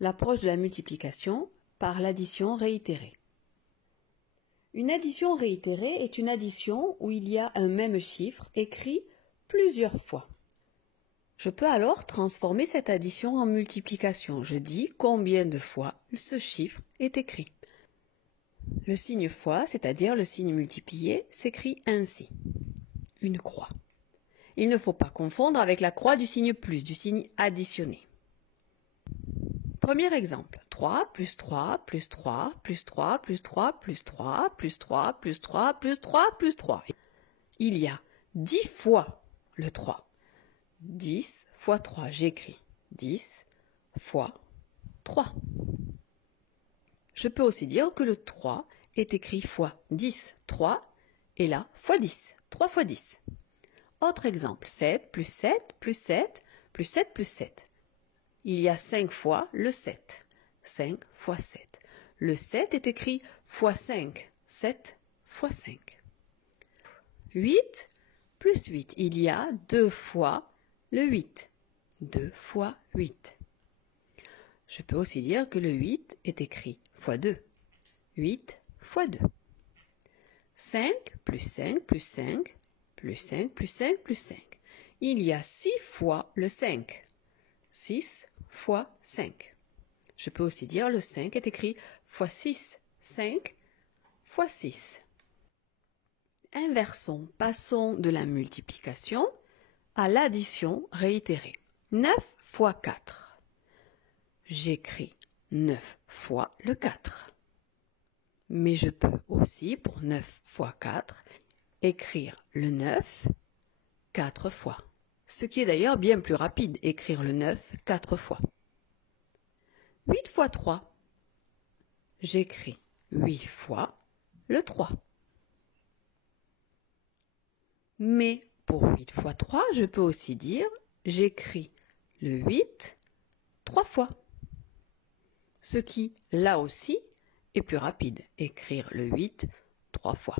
l'approche de la multiplication par l'addition réitérée. Une addition réitérée est une addition où il y a un même chiffre écrit plusieurs fois. Je peux alors transformer cette addition en multiplication. Je dis combien de fois ce chiffre est écrit. Le signe fois, c'est-à-dire le signe multiplié, s'écrit ainsi. Une croix. Il ne faut pas confondre avec la croix du signe plus, du signe additionné. Premier exemple. 3 plus 3 plus 3 plus 3 plus 3 plus 3 plus 3 plus 3 plus 3 plus 3. Il y a 10 fois le 3. 10 fois 3, j'écris 10 fois 3. Je peux aussi dire que le 3 est écrit fois 10, 3, et là, fois 10, 3 fois 10. Autre exemple, 7 plus 7 plus 7 plus 7 plus 7. Il y a 5 fois le 7. 5 fois 7. Le 7 est écrit fois 5. 7 fois 5. 8 plus 8. Il y a 2 fois le 8. 2 fois 8. Je peux aussi dire que le 8 est écrit fois 2. 8 fois 2. 5 plus 5 plus 5 plus 5 plus 5 plus 5. Il y a 6 fois le 5. 6 fois 5. Je peux aussi dire le 5 est écrit fois 6. 5 fois 6. Inversons, passons de la multiplication à l'addition réitérée. 9 fois 4. J'écris 9 fois le 4. Mais je peux aussi, pour 9 fois 4, écrire le 9 4 fois. Ce qui est d'ailleurs bien plus rapide, écrire le 9 4 fois. 8 fois 3. J'écris 8 fois le 3. Mais pour 8 fois 3, je peux aussi dire j'écris le 8 3 fois. Ce qui, là aussi, est plus rapide, écrire le 8 3 fois.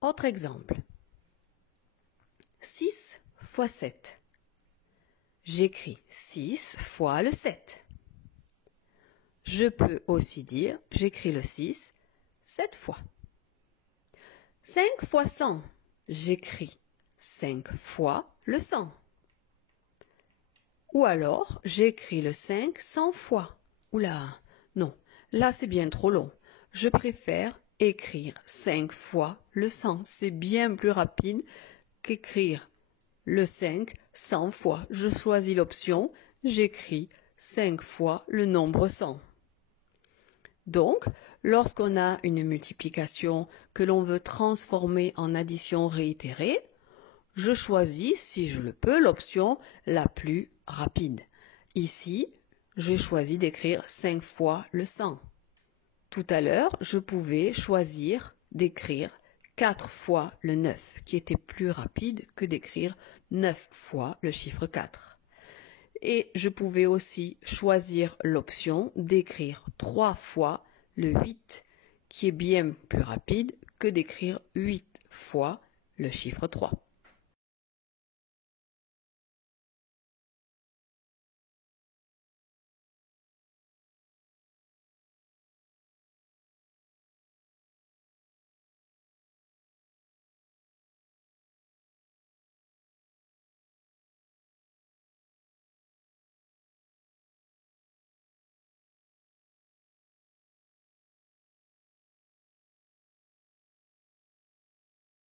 Autre exemple. 6 fois 7. J'écris 6 fois le 7. Je peux aussi dire, j'écris le 6 7 fois. 5 fois 100. J'écris 5 fois le 100. Ou alors, j'écris le 5 100 fois. Oula, non, là c'est bien trop long. Je préfère écrire 5 fois le 100. C'est bien plus rapide qu'écrire le 5 100 fois. Je choisis l'option, j'écris 5 fois le nombre 100. Donc, lorsqu'on a une multiplication que l'on veut transformer en addition réitérée, je choisis, si je le peux, l'option la plus rapide. Ici, j'ai choisi d'écrire 5 fois le 100. Tout à l'heure, je pouvais choisir d'écrire 4 fois le 9, qui était plus rapide que d'écrire 9 fois le chiffre 4. Et je pouvais aussi choisir l'option d'écrire 3 fois le 8, qui est bien plus rapide que d'écrire 8 fois le chiffre 3.